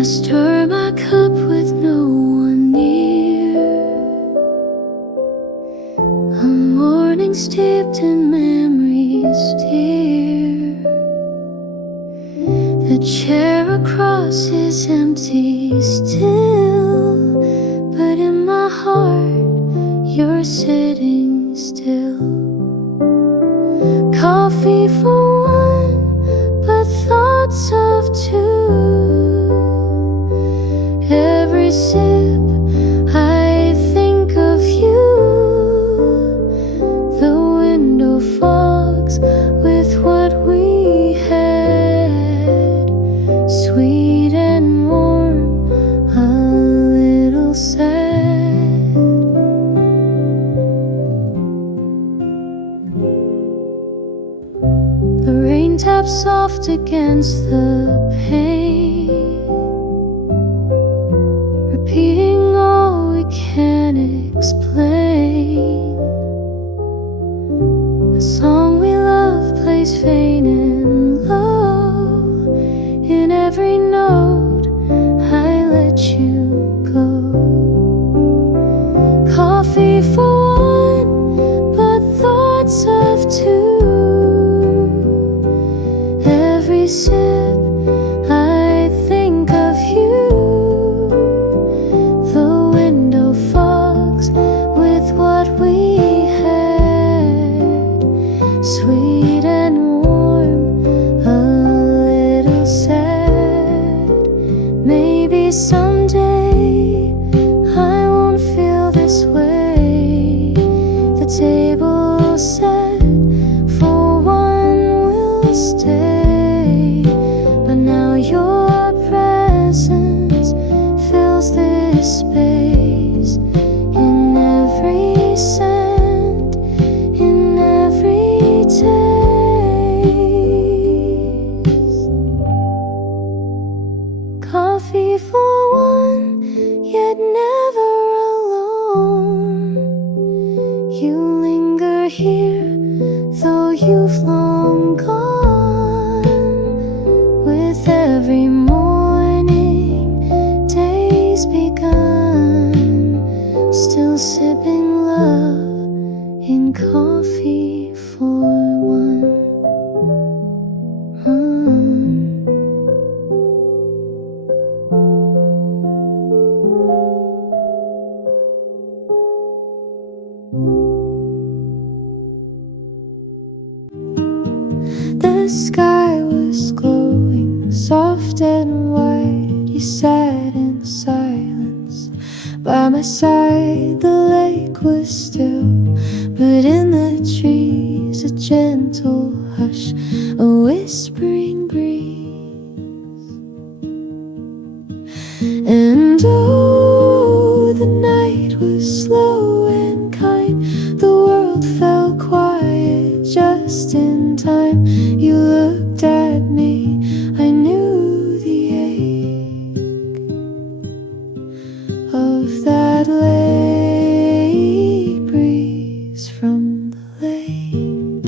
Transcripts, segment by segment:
I stir my cup with no one near, a morning steeped in memories dear. The chair across is empty still, but in my heart you're sitting still. Coffee for one, but thoughts of two. Every sip I think of you. The window fogs with what we had, sweet and warm, a little sad. The rain taps soft against the pane, repeating all we can't explain. A song we love plays faint and low. In every note I let you go. Coffee for one, but thoughts of two. Every sip I think of you. The window fogs with what we had, sweet and warm, a little sad. Maybe someday I won't feel this way. The table set for one will stay, but now your presence fills this space. In every scent, in every taste. Coffee for one, yet never alone. You linger here, though you've long gone. With every morning, day's begun. Still sipping love in coffee for one. The sky was glowing, soft and white. You sat in silence by my side. The lake was still, but in the trees a gentle hush, a whispering breeze. And oh, the night was slow and kind. The world fell quiet just in time. You looked at me, I knew the ache of that late breeze from the lake.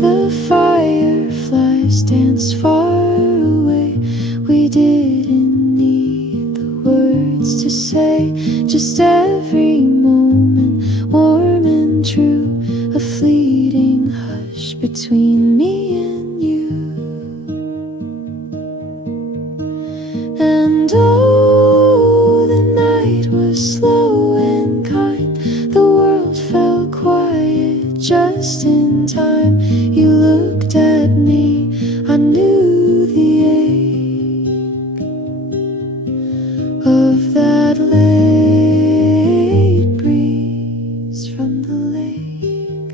The fireflies danced far away. We didn't need the words to say, just every moment warm and true, a fleeting hush between me and you. And oh, the night was slow and kind. The world fell quiet just in time. You looked at me, I knew the ache of that late breeze from the lake.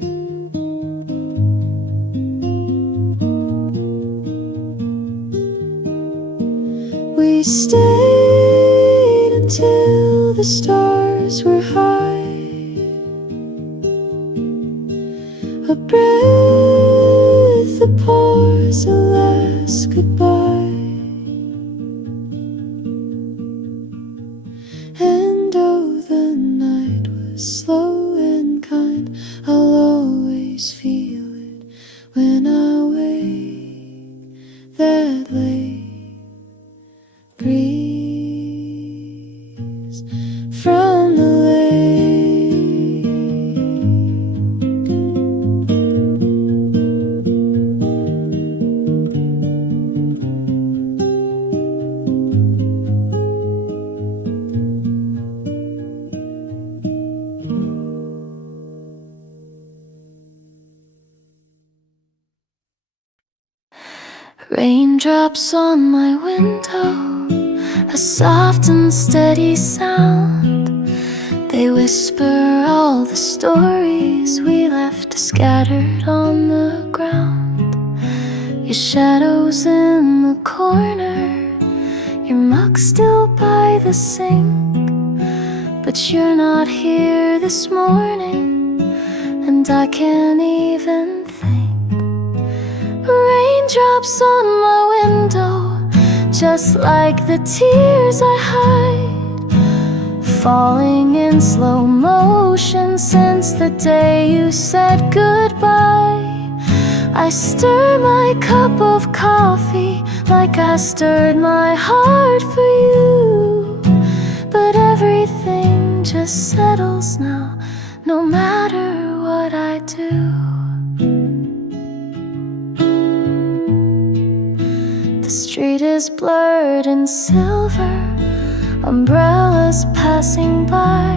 We stayed until the stars were high. A breath, a pause, a last goodbye. And oh, the night was slow and kind. I'll always Raindrops on my window, a soft and steady sound. They whisper all the stories we left scattered on the ground. Your shadow's in the corner, your mug still by the sink, but you're not here this morning, and I can't even think. Raindrops on my window, just like the tears I hide, falling in slow motion since the day you said goodbye. I stir my cup of coffee like I stirred my heart for you, but everything just settles now, no matter what I do. The street is blurred in silver, umbrellas passing by,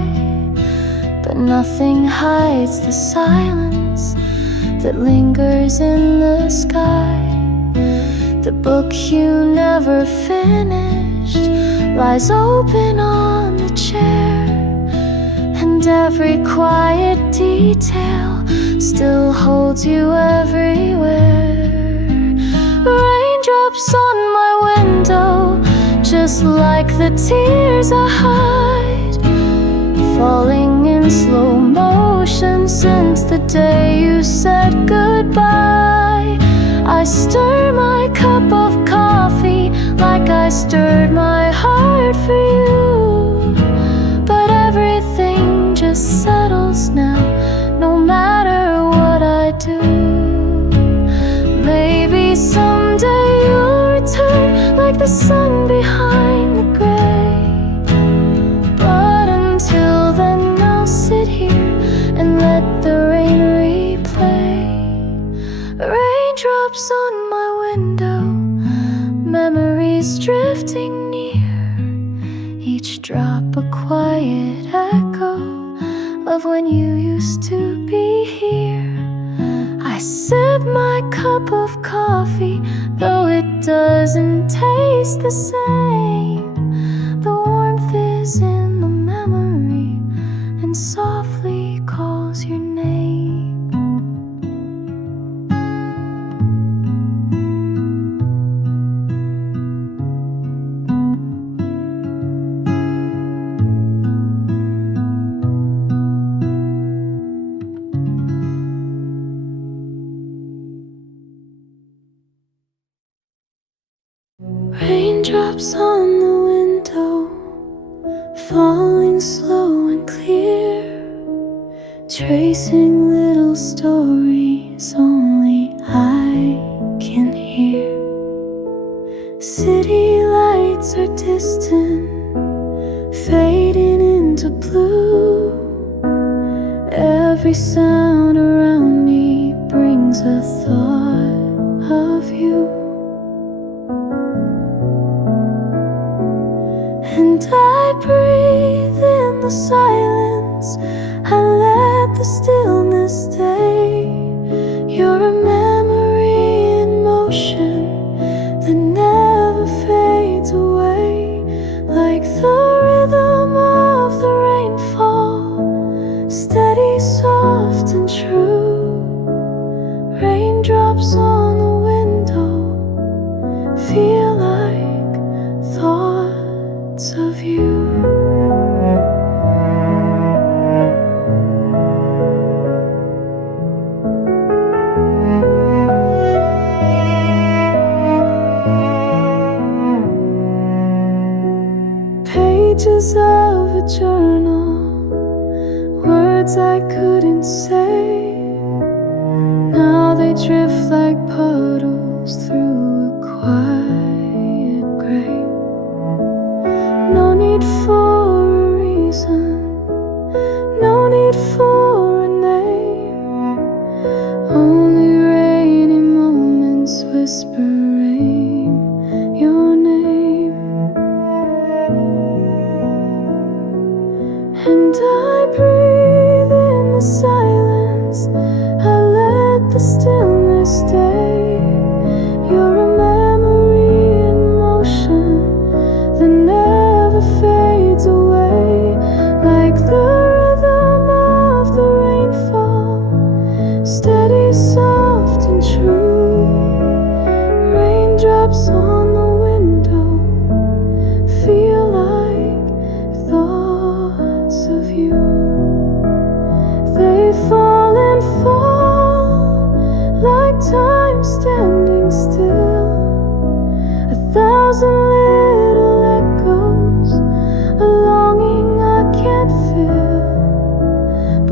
but nothing hides the silence that lingers in the sky. The book you never finished lies open on the chair, and every quiet detail still holds you everywhere. Raindrops on my window, just like the tears I hide, falling in slow motion since the day you said goodbye. I stir my cup of coffee like I stirred my heart for you, but everything just settles now, no matter what I do. Maybe someday you'll return like the sun behind the gray, but until then I'll sit here and let the rain replay. Raindrops on my window, memories drifting near, each drop a quiet echo of when you used to be here. I sip my cup of coffee, though it doesn't taste the same. The warmth is in the memory and softly calls your name. Raindrops on the window, falling slow and clear, tracing little stories only I can hear. City lights are distant, fading into blue. Every sound around me brings a thought of you. And I breathe in the silence, I let the stillness stay. You're a memory in motion that never fades away, like the rhythm of the rainfall, steady, soft and true. Raindrops on the window feel like thoughts of you. Pages of a journal, words I couldn't say, now they drift like puddles through a quiet grave. No need for a reason, no need for a name, only rainy moments whispering your name. And I breathe in the silence, I let the stillness stay.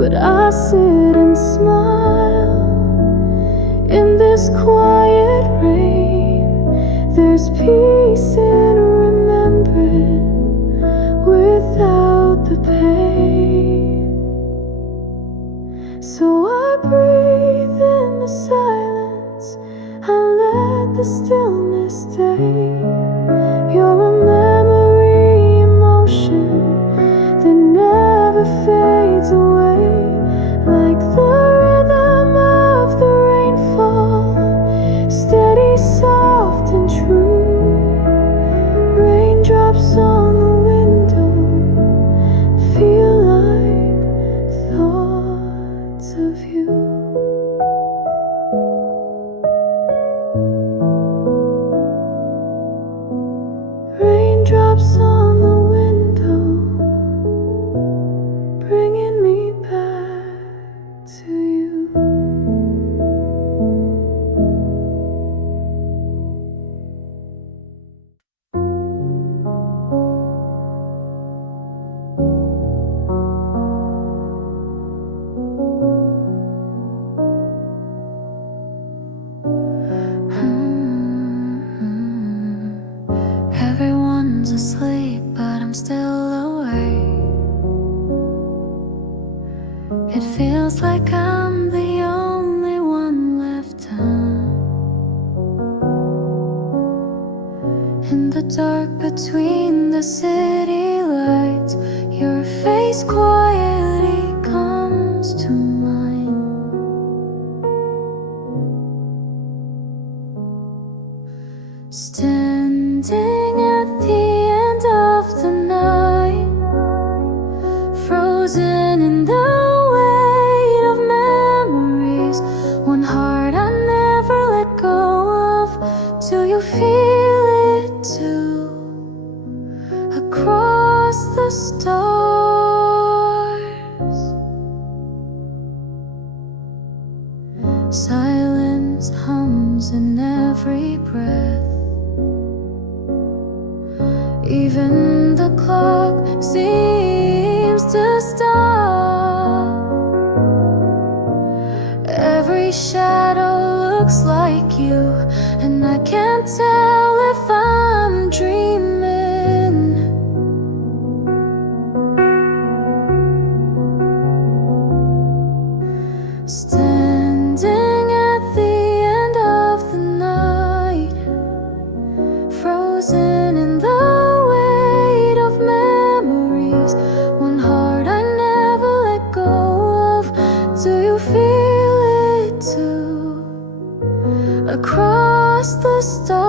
but I sit and smile in this quiet rain. There's peace in remembering without the pain. So I breathe in the silence, I let the stillness stay. You're a memory, emotion that never fades away, like the rhythm of the rainfall, steady, soft and true. Raindrops on the window feel like thoughts of you. Raindrops on the window, bringing me back to you. Everyone's asleep, but I'm still awake. It feels like I'm the only one left in the dark between the city lights. Your face quietly comes to mind. Standing at the end of the night, frozen in the weight of memories, one heart I never let go of. Do you feel it too? Across the stars, silence hums in every breath. Even the clock seems to stop. Every shadow looks like you, and I can't tell if I'm dreaming. Standing at the end of the night, frozen in the weight of memories, one heart I never let go of. Do you feel it too? Across the stars,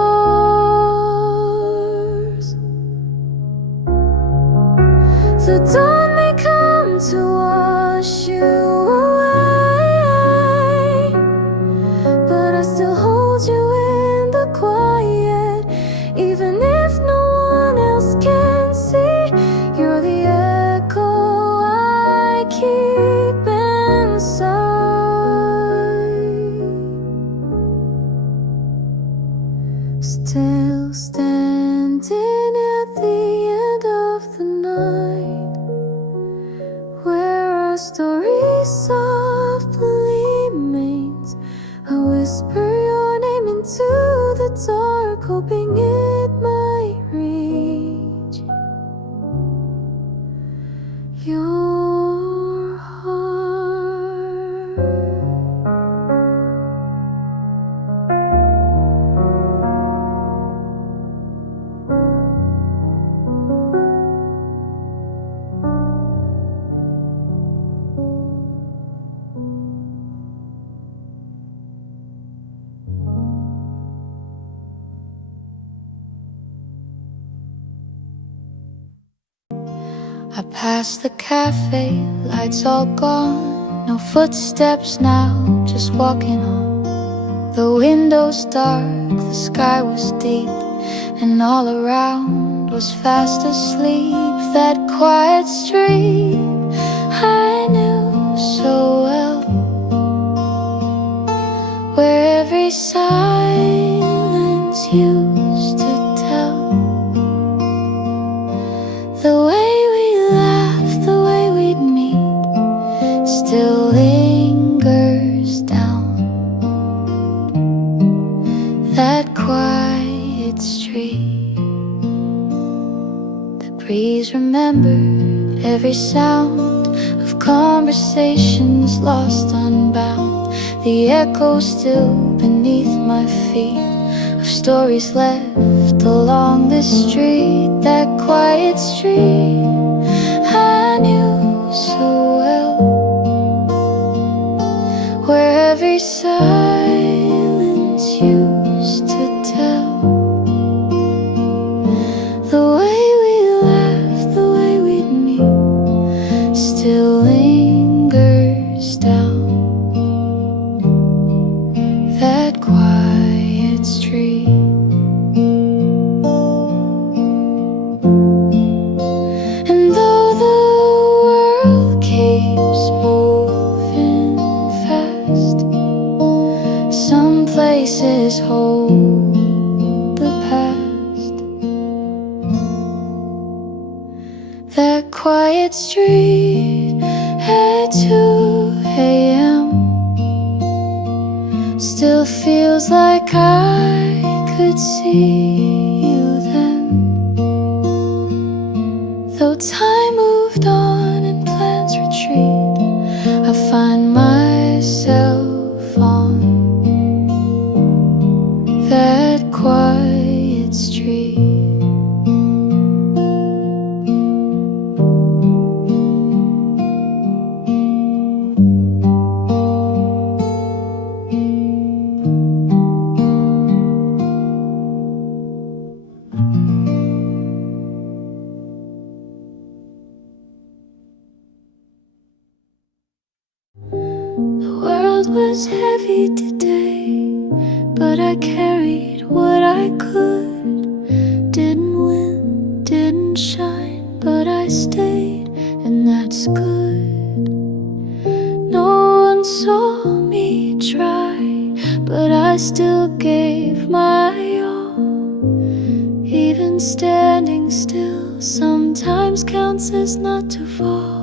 the dawn may come to wash you away, but I still hold you in the quiet. Even if no one else can see, you're the echo I keep inside. Still standing at the end of the night, where our story softly remains. I whisper your name into the dark, hoping it might reach your heart. I passed the cafe, lights all gone, no footsteps now, just walking on. The windows dark, the sky was deep, and all around was fast asleep. That quiet street I knew so well, where every silence used to tell. The way we laughed, the way we'd meet, still lingers down that quiet street. The breeze remembered every sound of conversations lost unbound, the echo still beneath my feet of stories left along the street, that quiet street I knew so well, where every silence used to tell the way we laughed, the way we'd meet, still lingers down that quiet street. And though the world keeps moving fast, some places hold the past. That quiet street at 2 a.m. still feels like I could see you then. Though time moved on and plans retreat, I find myself on that quiet street. The world was heavy today, but I carried what I could. Didn't win, didn't shine, but I stayed, and that's good. No one saw me try, but I still gave my all. Even standing still sometimes counts as not to fall.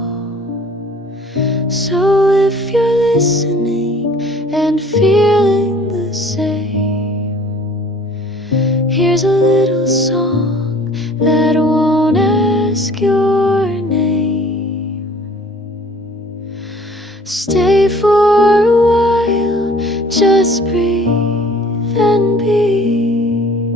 So if you're listening and feeling the same, here's a little song that won't ask your name. Stay for a while, just breathe and be.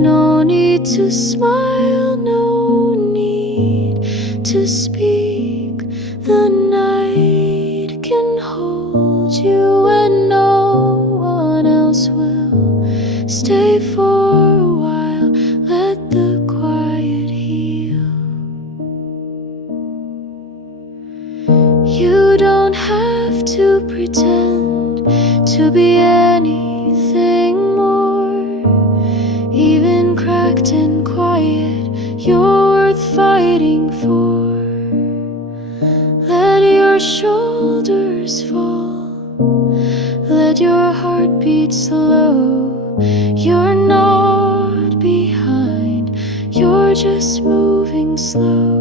No need to smile, no need to speak. The night can hold you when no one else will. Stay for a while, let the quiet heal. You don't have to pretend to be anything more. Even cracked and quiet, you're worth fighting for. Let your shoulders fall, let your heart beat slow. You're not behind, you're just moving slow.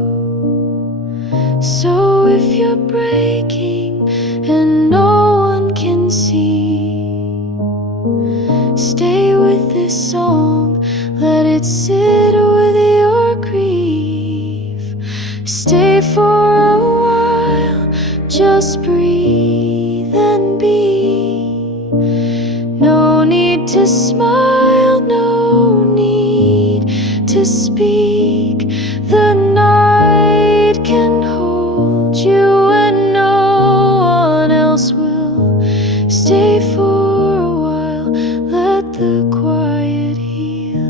So if you're breaking and no one can see, stay with this song, let it sit with your grief. Stay for a while, just breathe and be. No need to smile, no need to speak. The night can hold you and no one else will. Stay for a while, let the quiet heal.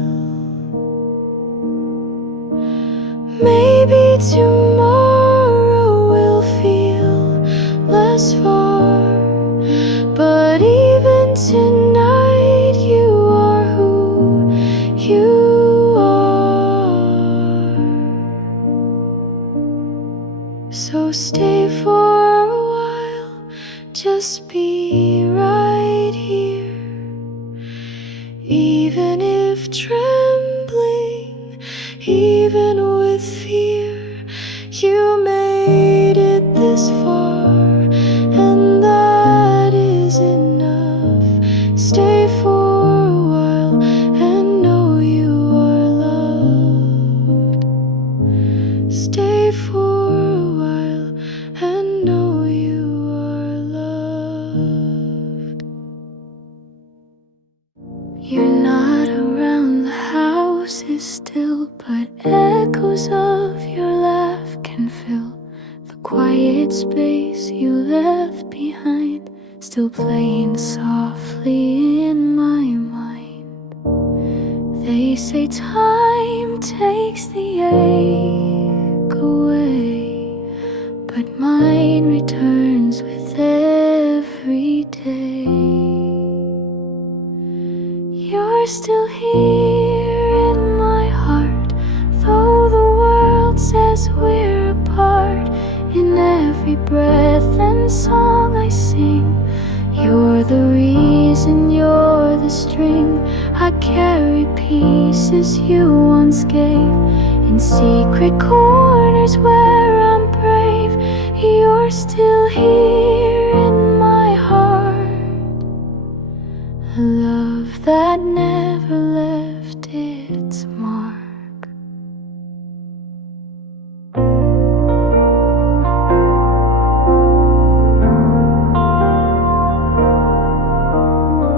Maybe tomorrow will feel less far, but even tonight you are who you are. So stay for a while, just be right here. Even if trembling, even with fear, you made it this far. still, but echoes of your laugh can fill the quiet space you left behind, still playing softly in my mind. They say time takes the ache away, but mine returns with every day. You're still here in my heart, though the world says we're apart. In every breath and song I sing, you're the reason, you're the string. I carry pieces you once gave in secret corners where I'm brave. You're still here in my heart, a love that never left its mark.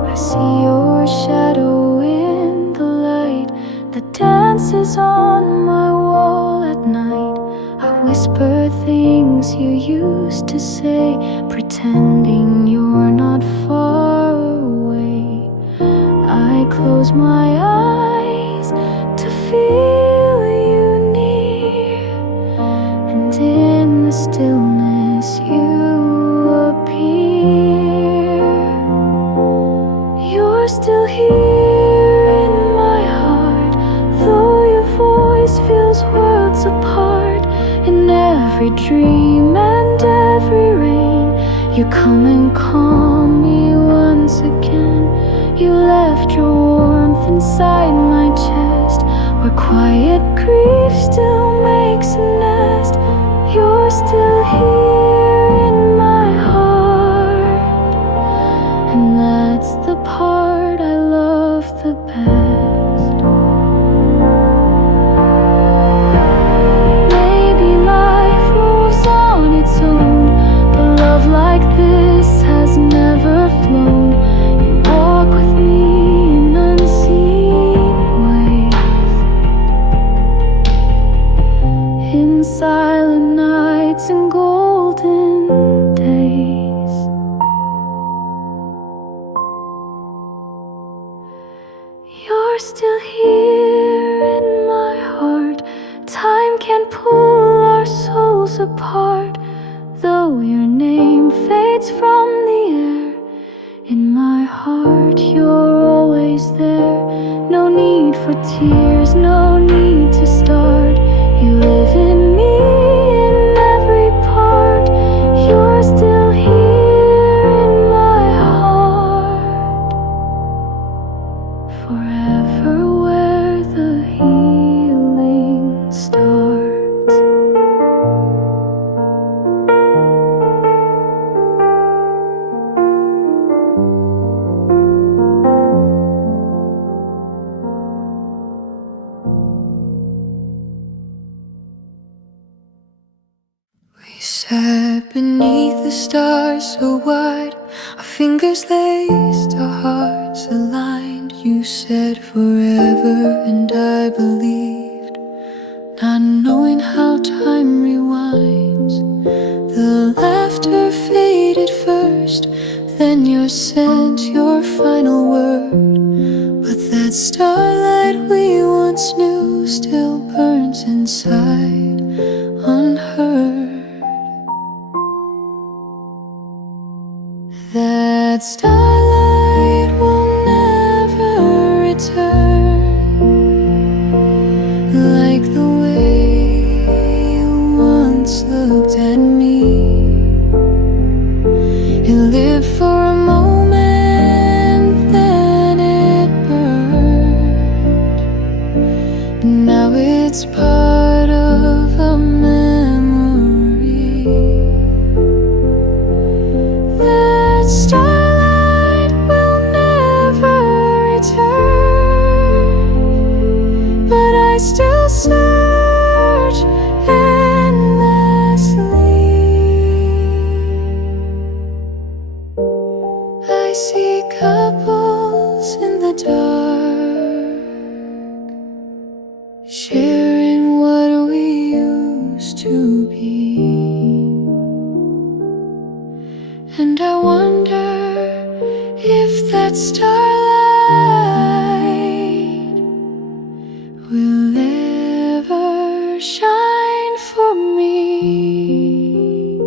I see your shadow in the light that dances on my wall at night. I whisper things you used to say, pretending you're not far away. I close my eyes to feel you near, and in the stillness you appear. You're still here in my heart, though your voice feels worlds apart. In every dream and every rain, you come and calm me once again. You left your warmth inside my chest, where quiet grief still makes a nest. You're still here in my heart, and that's the part I love the best. Maybe life moves on its own, but love like this has never flown. You walk with me in unseen ways, in silent nights and golden days. You're still here in my heart. Time can't pull our souls apart, though your name fades from the air. In my heart you're always there. No need for tears, no need to start. You live in me in every part. You're still here in my heart, forever where the healing starts. We sat beneath the stars so wide, our fingers laced, our hearts aligned. You said forever and I believed, not knowing how time rewinds. The laughter faded first, then your scent, your final word. But that starlight we once knew still burns inside, unheard. That starlight will never return, like the way you once looked at me. It lived for a moment, then it burned. Now it's part of a memory. That starlight will never return, but I still search endlessly. I see couples in the dark, And I wonder if that starlight will ever shine for me.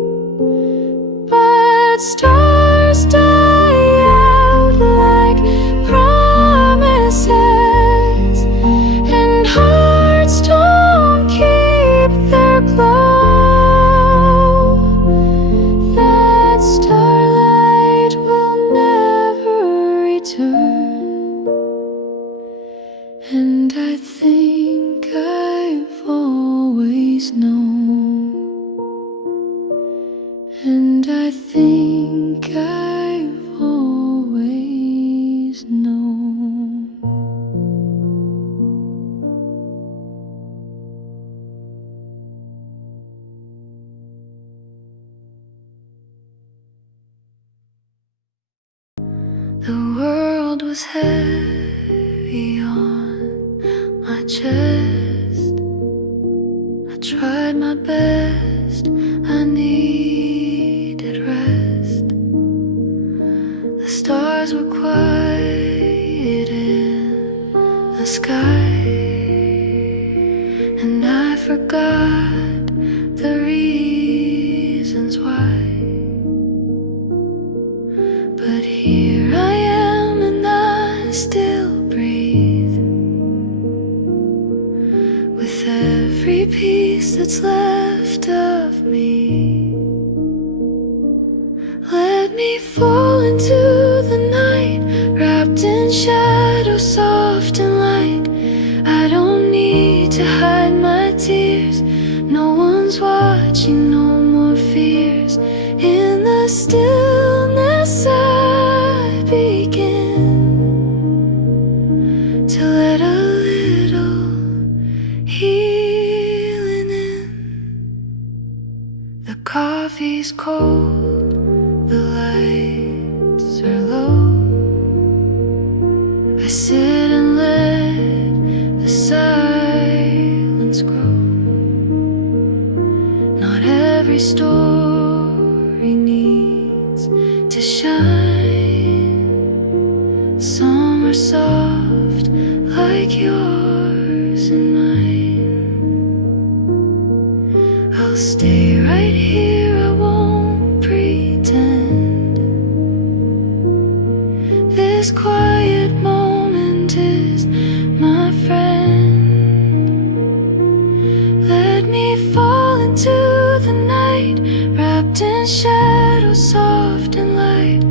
But stars die out like promises, and hearts don't keep their glow. That starlight will never return, and I think I've always known, and I think I've always known. The world was heavy on my chest. I tried my best, I needed rest. The stars were quiet in the sky, and I forgot the reasons why. But here I am, and I still breathe, with every piece that's left of me. Let me fall into the night, wrapped in shadow, soft and light. I don't need to hide my tears, no one's watching, no more fears. In the stillness I begin to let a little healing in. The coffee's cold, the lights are low. I sit and let the silence grow. Not every story needs to shine. Some are soft like yours and mine. I'll stay right here, I won't pretend. This quiet moment is my friend. Let me fall into the night, wrapped in shadow, soft and light.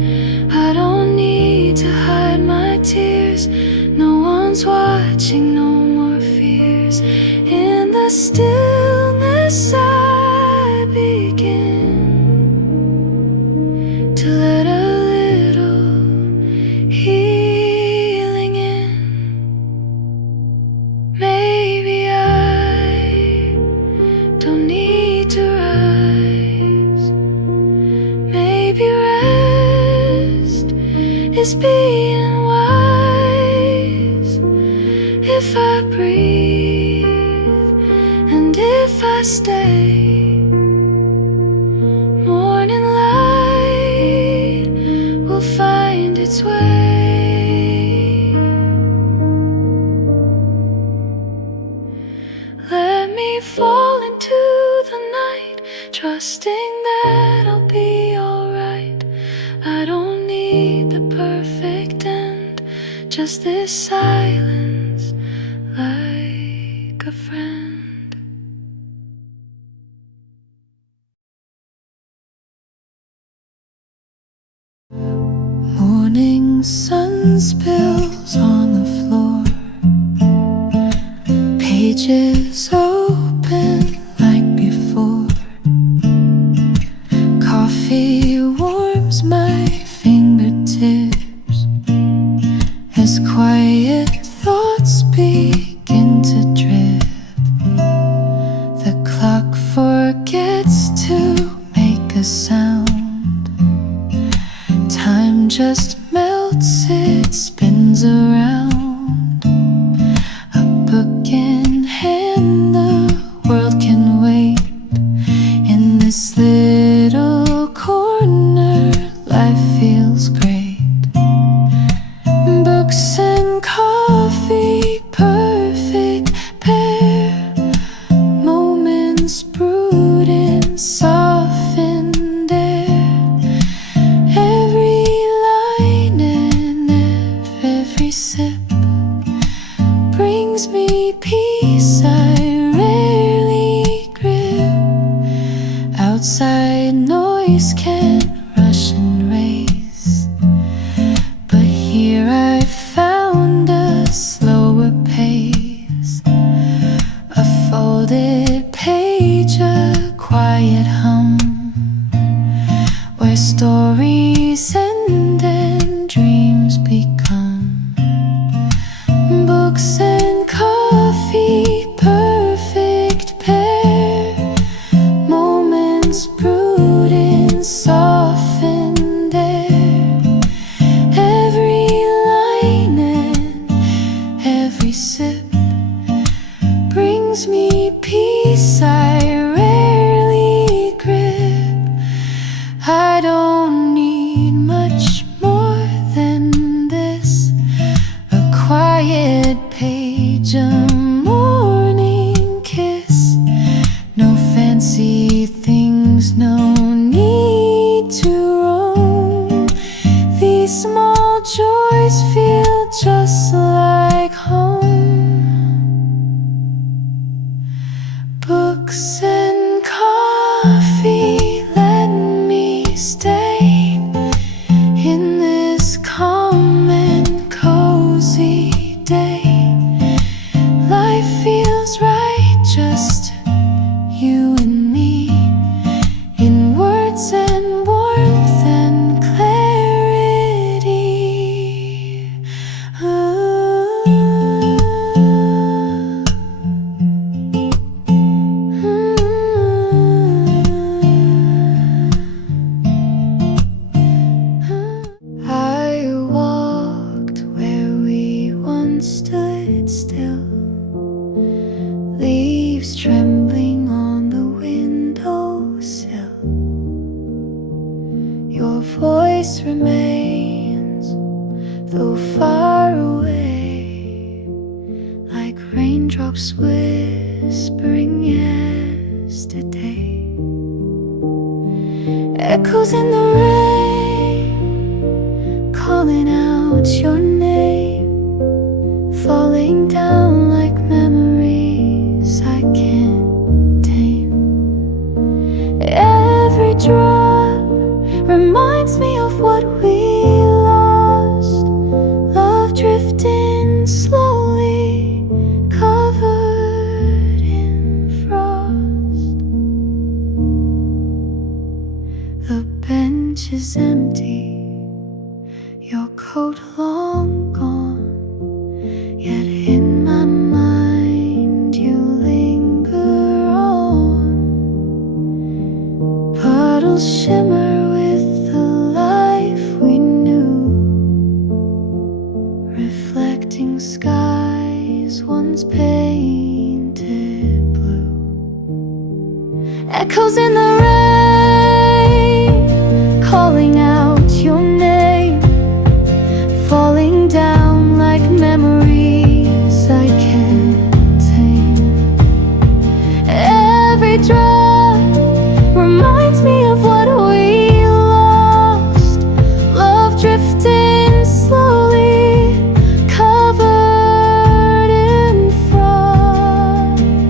I don't need to hide my tears, no one's watching, no more fears. In the stillness I begin to let a little healing in. Maybe I don't need to rise. Maybe rest is being wise. If I breathe and if I stay, morning light will find its way. Let me fall into the night, trusting that I'll be alright. I don't need the perfect end, just this silence like a friend. Morning sun spills on the floor, pages open like before. Coffee warms my fingertips as quiet thoughts begin to drip. The clock forgets to make a sound. Time just melts, it spins around. A book in hand, the world can wait. In this little corner, Memories and then dreams become books and coffee, perfect pair. Moments brewed in softened air. Every line and every sip brings me peace I rarely grip. I don't need much more than this, a quiet page, a morning kiss. No fancy things, no need to roam. These small joys feel just like home. Books and coffee, let me stay in this calm and cozy day. Life feels right, just you and me, in words and warmth and clarity. I walked where we once stood still, leaves trembling on the windowsill. Your voice remains, though far away, like raindrops whispering yesterday. Echoes in the rain, calling out your name, falling down like memories I can't tame. Every drop reminds me of what we lost, love drifting slowly, covered in frost. The bench is empty, your coat long gone, yet in my mind you linger on. Puddles shimmer with the life we knew, reflecting skies once painted blue. Echoes in the rain, calling out your name, falling down like memories I can't tame. Every drop reminds me of what we lost, love drifting slowly, covered in frost.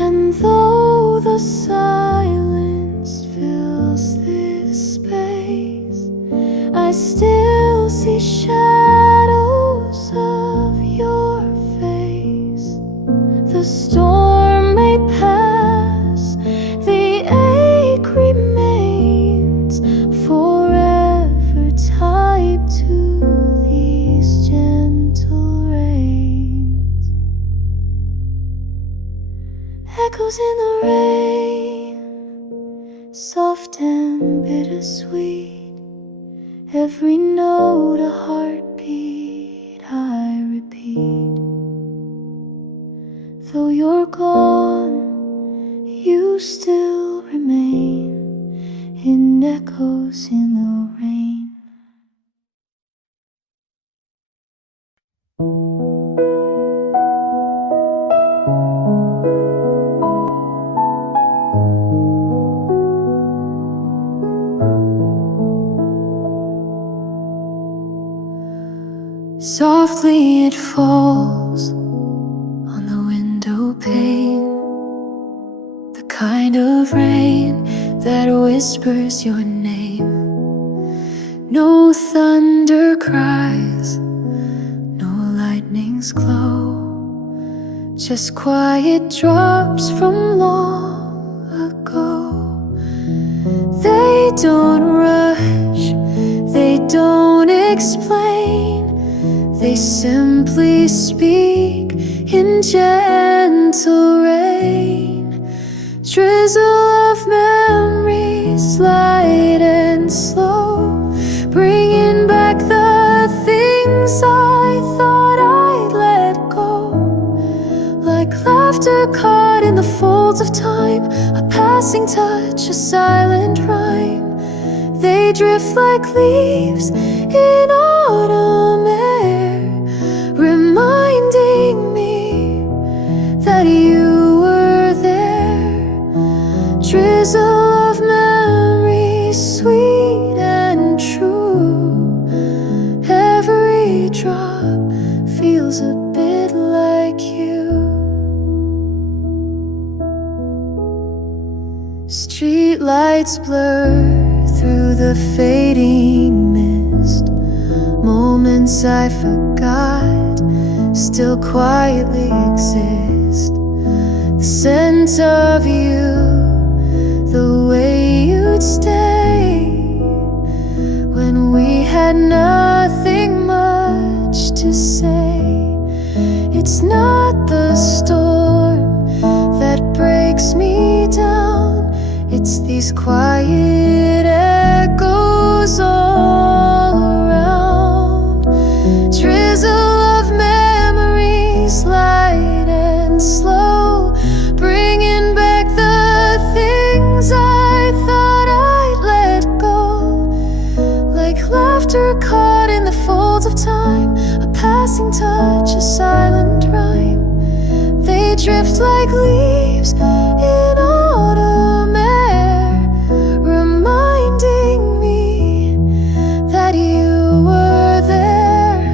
And though the silence fills this space, I still see shadows of your face. The storm may pass, the ache remains, forever tied to these gentle rains. Echoes in the rain, soft and bittersweet. Every note a heartbeat I repeat. Though you're gone, you still remain in echoes in the rain. Softly it falls on the window pane, the kind of rain that whispers your name. No thunder cries, no lightning's glow, just quiet drops from long ago. don't rush, they don't explain, they simply speak in gentle rain. Drizzle of memories, light and slow, bringing back the things I thought I'd let go. Like laughter caught in the folds of time, a passing touch, a silent rhyme. They drift like leaves in autumn air, reminding me that you were there. Drizzle of memories, sweet and true. Every drop feels a bit like you. Street lights blur through the fading mist. Moments I forgot still quietly exist. The scent of you, the way you'd stay when we had nothing much to say. It's not the storm that breaks me down, it's these quiet echoes all around. Drizzle of memories, light and slow, bringing back the things I thought I'd let go. Like laughter caught in the folds of time, a passing touch, a silent rhyme. They drift like leaves in autumn air, reminding me that you were there.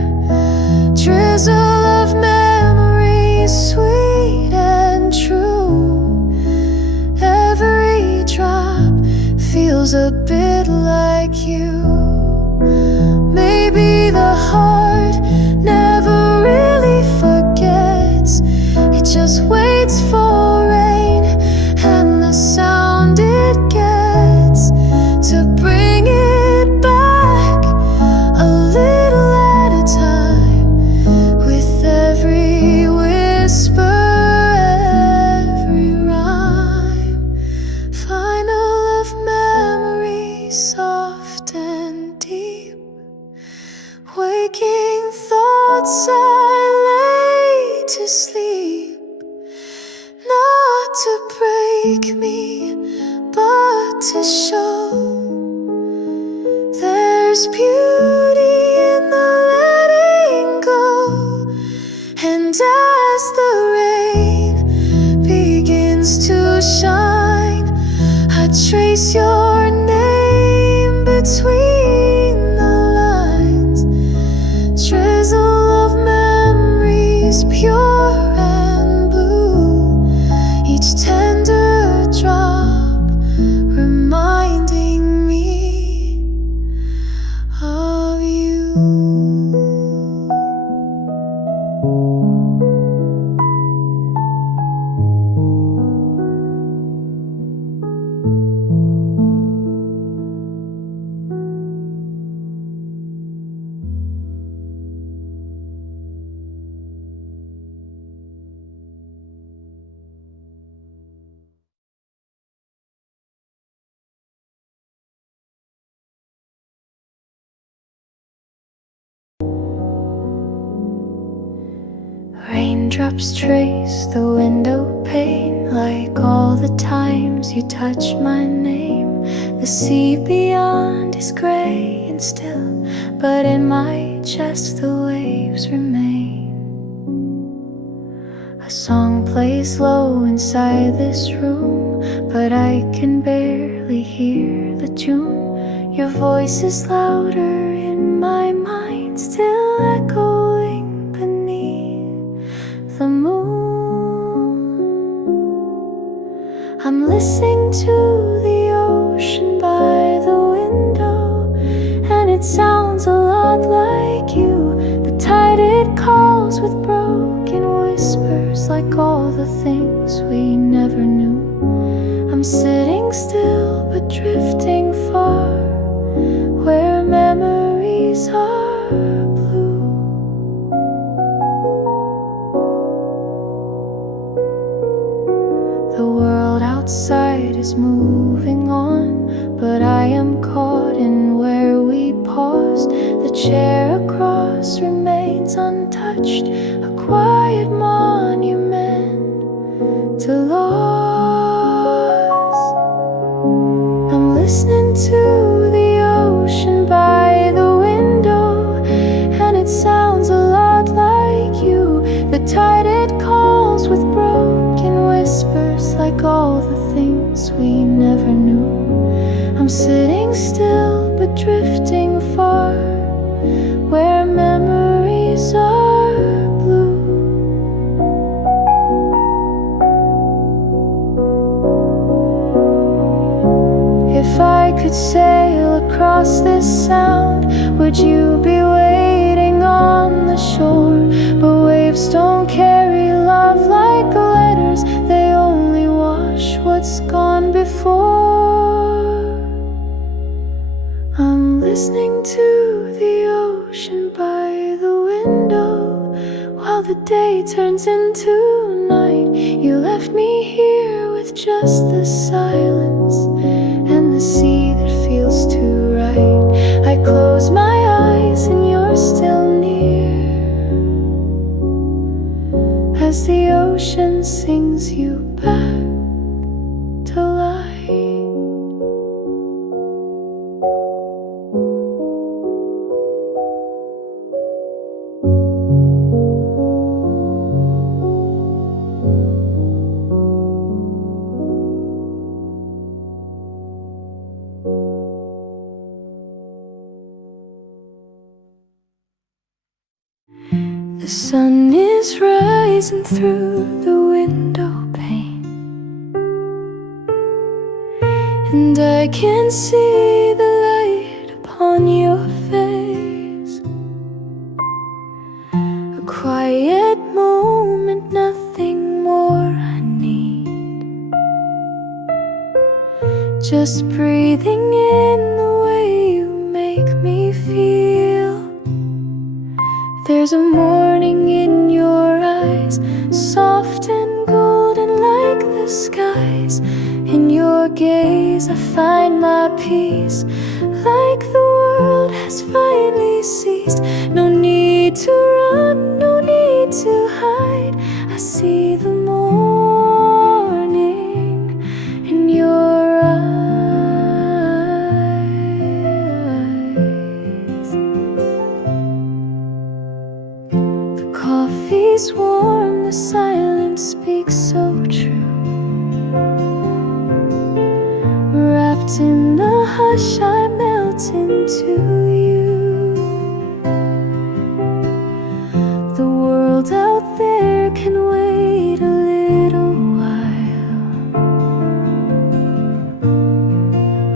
Drizzle of memories, sweet and true. Every drop feels a bit like you. Maybe the heart never really forgets, it just waits for rain and the sound it gets to bring it back a little at a time. With every whisper, every rhyme, final of memory, soft and deep. Waking thoughts I lay to sleep, not to break me, but to show there's beauty in the letting go. And as the rain begins to shine, I trace your name between the lines. Drizzle of memories, pure and blue, each tender drop reminding me of you. Raindrops trace the window pane, like all the times you touch my name. The sea beyond is gray and still, but in my chest the waves remain. A song plays low inside this room, but I can barely hear the tune. Your voice is louder in my mind, still echoing beneath the moon. I'm listening to the ocean by the window, and it sounds a lot like you. The tide, it calls with broken whispers, like all the things we never knew. I'm sitting still but drifting far chair across remains untouched, a quiet monument to loss. I'm listening to the ocean by the window, and it sounds a lot like you. The tide it calls with broken whispers, like all the things we never knew. I'm sitting still but drifting far, where memories are blue. If I could sail across this sound, would you be waiting on the shore? But waves don't carry love like letters, they only wash what's gone before. I'm listening to the ocean by the window, while the day turns into night. You left me here with just the silence and the sea that feels too right. I close my eyes and you're still near, as the ocean sings you back to life. The sun is rising through the window pane, and I can see the light upon your face. A quiet moment, nothing more I need. Just breathing in the way you make me feel. There's a morning in your eyes, soft and golden like the skies. In your gaze I find my peace, like the world has finally ceased. No need to run, no need to hide. I see the morning in your eyes. Coffee's warm, the silence speaks so true. Wrapped in the hush, I melt into you. The world out there can wait a little while.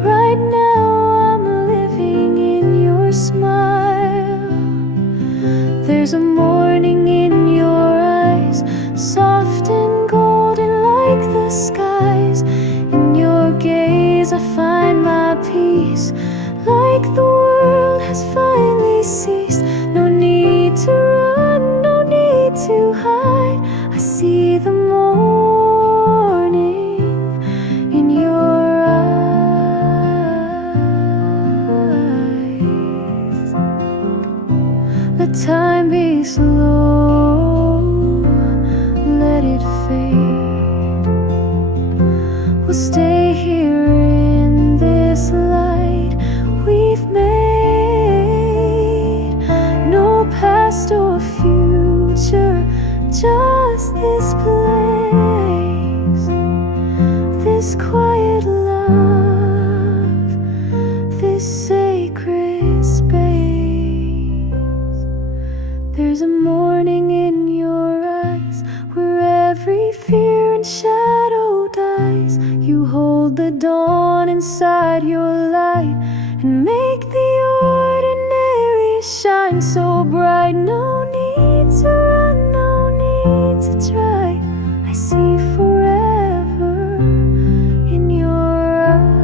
Right now I'm living in your smile. There's a morning in your eyes, soft and golden like the skies. In your gaze I find my peace, like the world has finally ceased. No need to run, no need to hide. I see the morning in your eyes. Let time be slow, let it fade. We'll stay here in this light we've made. No past or future, just this place, this quiet love, this sacred space. There's a morning in your eyes where every fear and shadow dies. You hold the dawn inside your light and make the ordinary shine so bright. No need to run, no need to try. I see forever in your eyes.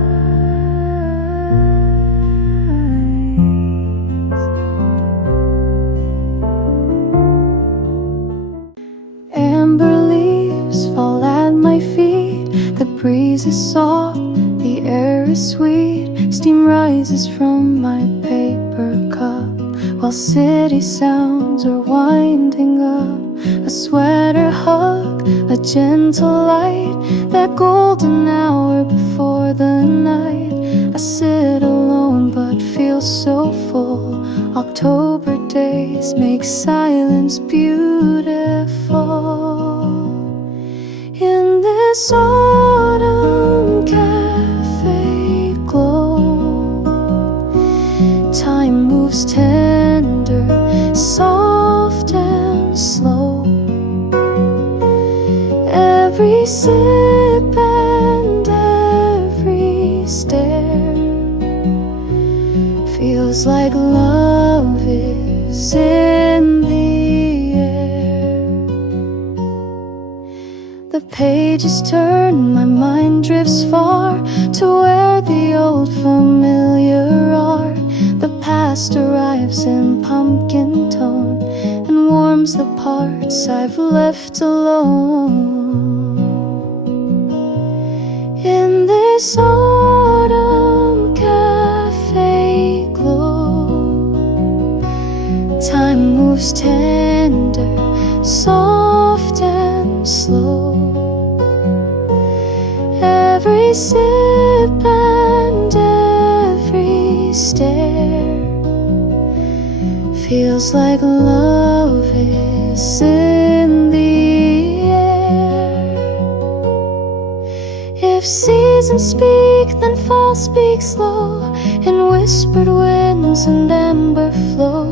Amber leaves fall at my feet. The breeze is soft, the air is sweet. Steam rises from my paper cup while city sounds are winding up. A sweater hug, a gentle light, that golden hour before the night. I sit alone but feel so full. October days make silence beautiful. In this autumn cafe glow, time moves tender, soft and slow. Every sip and every stare feels like love is in the air. The pages turn, my mind drifts far to where the old familiar are. The past arrives in pumpkin tone and warms the parts I've left alone. In this autumn cafe glow, time moves tender, soft and slow. Every sip and every stare feels like love is in the air. If seasons speak, then fall speaks low, in whispered winds and amber flow.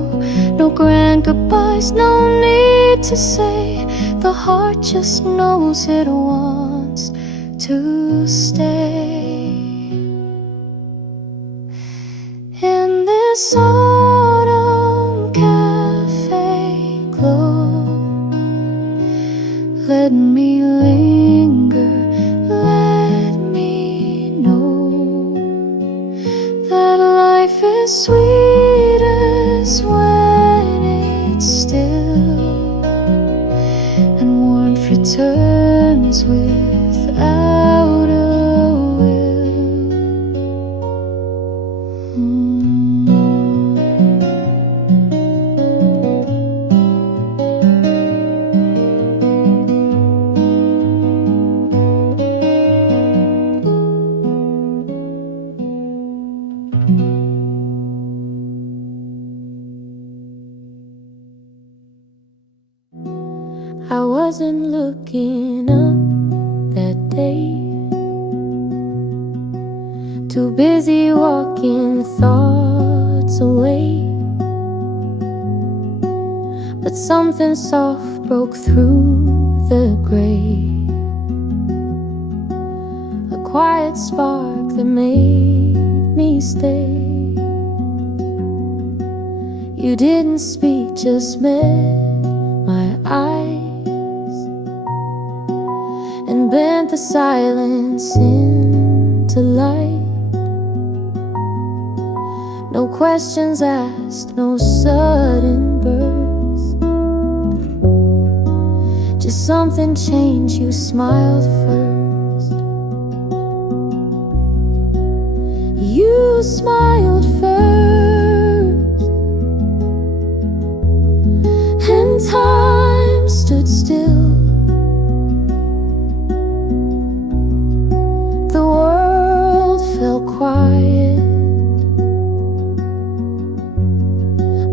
No grand goodbyes, no need to say. The heart just knows it wants to stay. In this autumn cafe glow, let me linger, let me know that life is sweetest when it's still, and warmth returns without a will. I wasn't looking up that day, too busy walking thoughts away. But something soft broke through the gray, a quiet spark that made me stay. You didn't speak, just met my eyes and bent the silence into light. No questions asked, no sudden birth, just something changed. You smiled first. You smiled first, and time stood still. The world fell quiet,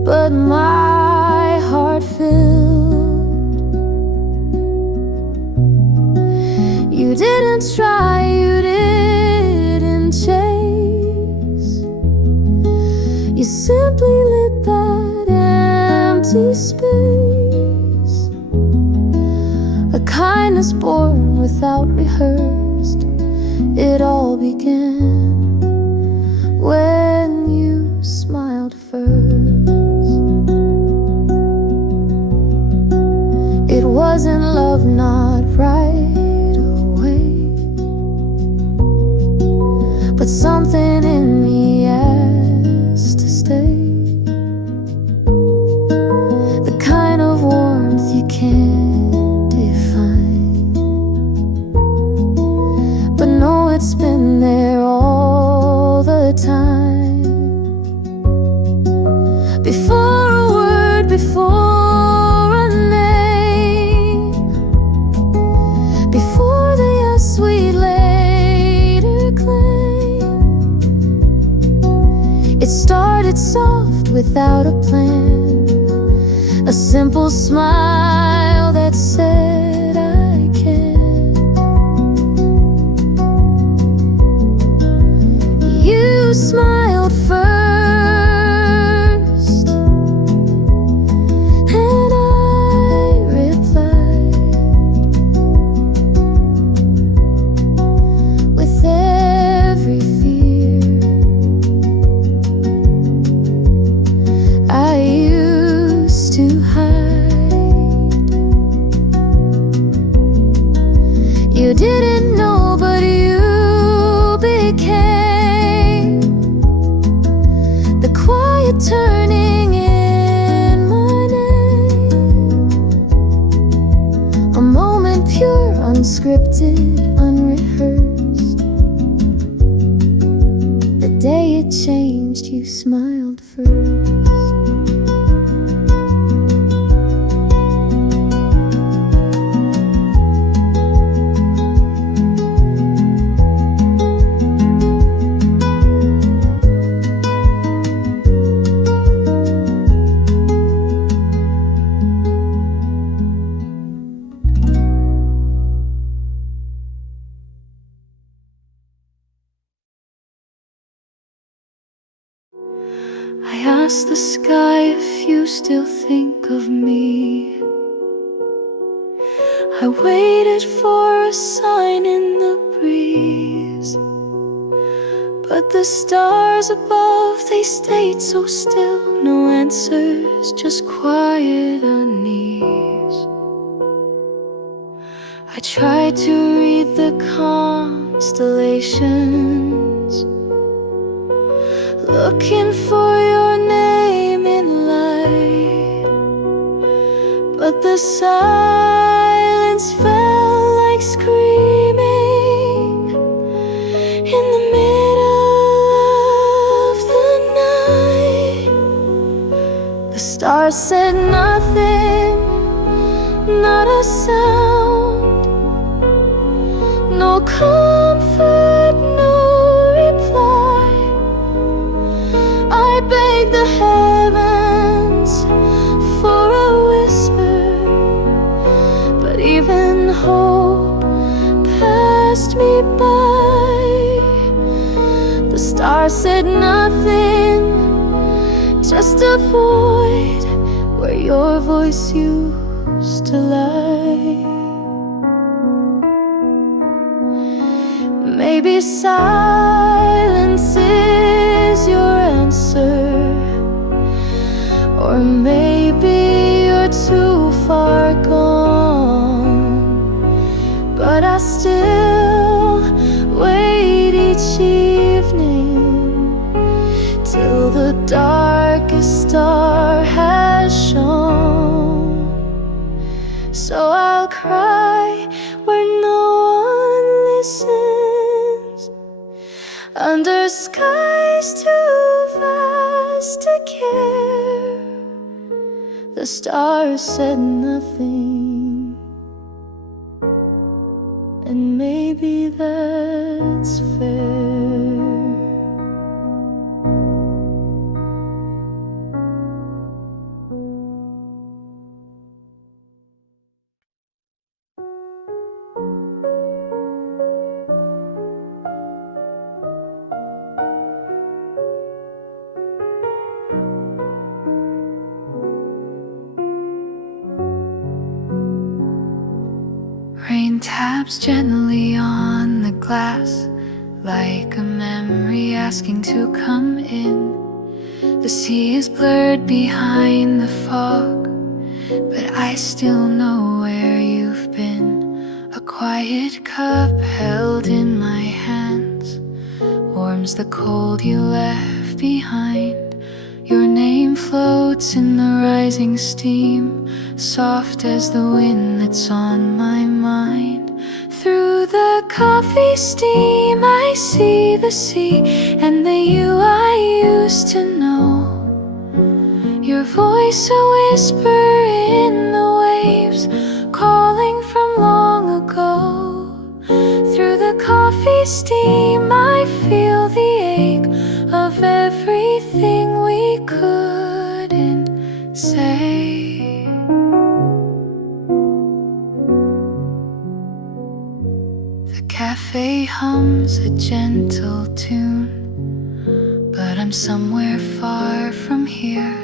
but my heart filled. You didn't try, you didn't chase, you simply lit that empty space. A kindness born without rehearsed. It all began when you smiled first. It wasn't love, not right away, but something in me asked to stay. The kind of warmth you can't define, but know it's been there all the time. Before It started soft without a plan, a simple smile that said I can. You smiled first, and I replied with every fear I used to hide. You didn't know, but you became the quiet turning in my name. A moment pure, unscripted, unrehearsed. The day it changed, you smiled first. I asked the sky if you still think of me. I waited for a sign in the breeze, but the stars above, they stayed so still. No answers, just quiet unease. I tried to read the constellations, looking for your name in light, but the silence felt like screaming in the middle of the night. The stars said nothing, not a sound, no comfort, no reply. I begged the heavens for a whisper, but even hope passed me by. The stars said nothing, just a void where your voice used to lie. Maybe silence is your answer, or maybe you're too far gone. But I still wait each evening till the darkest star has shone. So I'll cry where no one listens, under skies too vast to care. The stars said nothing, and maybe that's fair. Rain taps gently on the glass, like a memory asking to come in. The sea is blurred behind the fog, but I still know where you've been. A quiet cup held in my hands warms the cold you left behind. Your name floats in the rising steam, soft as the wind that's on my mind. Through the coffee steam I see the sea and the you I used to know. Your voice a whisper in the waves, calling from long ago. Through the coffee steam I feel the ache of everything hums a gentle tune, but I'm somewhere far from here.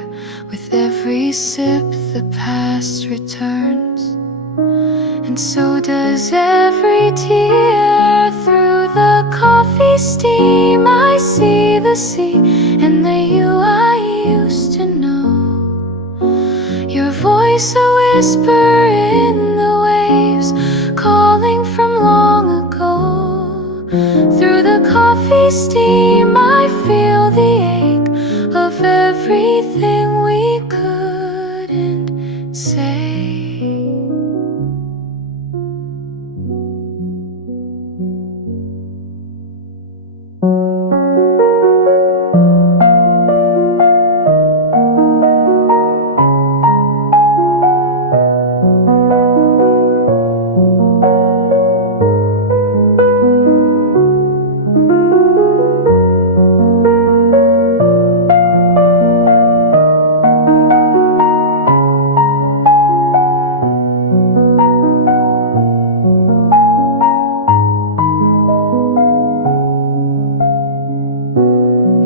With every sip the past returns, and so does every tear. Through the coffee steam I see the sea and the you I used to know. Your voice a whisper in the waves, calling from long ago. Through the coffee steam I feel the ache of everything we couldn't say.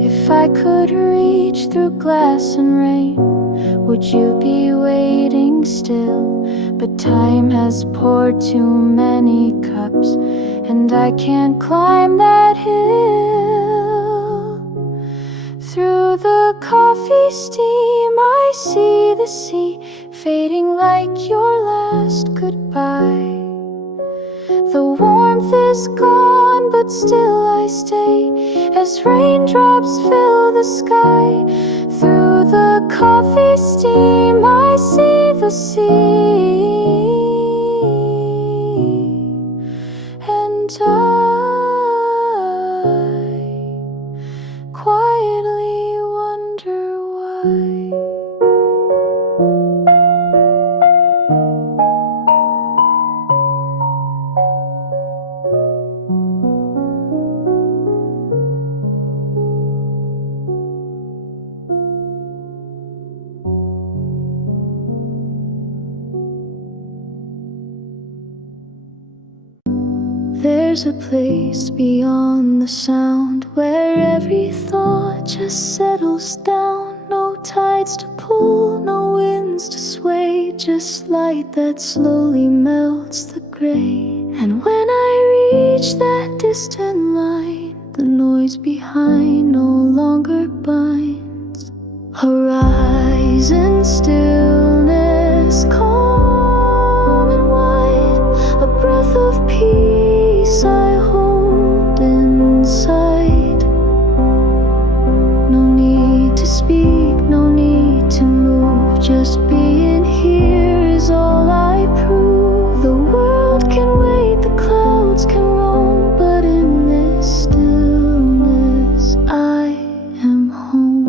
If I could reach through glass and rain, would you be waiting still? But time has poured too many cups, and I can't climb that hill. Through the coffee steam I see the sea fading like your last goodbye. The warmth is gone, but still I stay as raindrops fill the sky. Through the coffee steam I see the sea, and I quietly wonder why. There's a place beyond the sound where every thought just settles down. No tides to pull, no winds to sway, just light that slowly melts the gray. And when I reach that distant line, the noise behind no longer binds. Horizon stillness, calm and wide, a breath of peace I hold inside. No need to speak, no need to move, just being here is all I prove. The world can wait, the clouds can roam, but in this stillness I am home.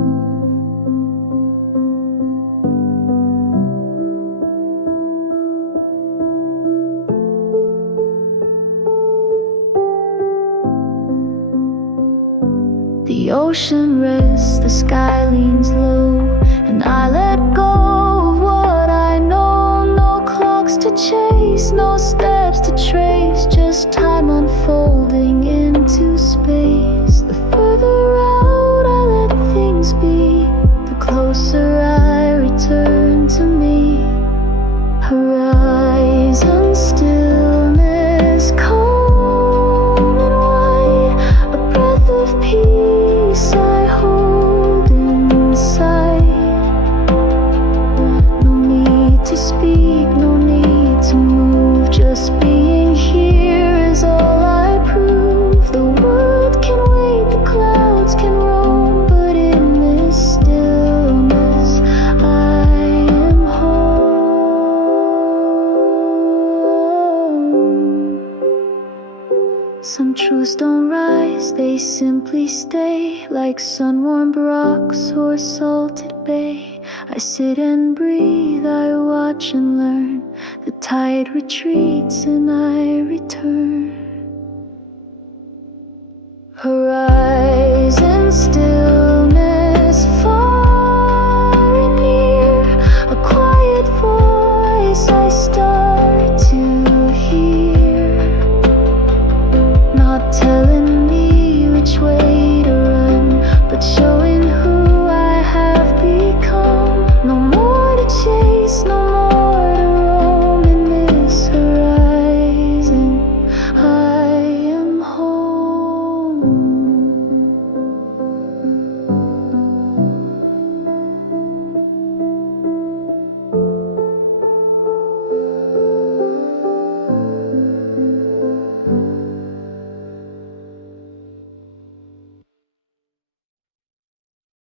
The ocean rests, the sky leans low, and I let go of what I know. No clocks to chase, no steps to trace, just time unfolding into space. The further out I let things be, the closer I return to me. Horizon stillness, calm and wide, a breath of peace I hold inside. No need to speak, no need to move, just being here is all I prove. The world can wait, the clouds can roam, but in this stillness I am home. Some truths don't rise, they simply stay, like sun-warmed rocks or salted bay. I sit and breathe, I watch and learn. The tide retreats and I return. Horizon stillness, far and near, a quiet voice I start to hear. Not not telling me which way to run, but you're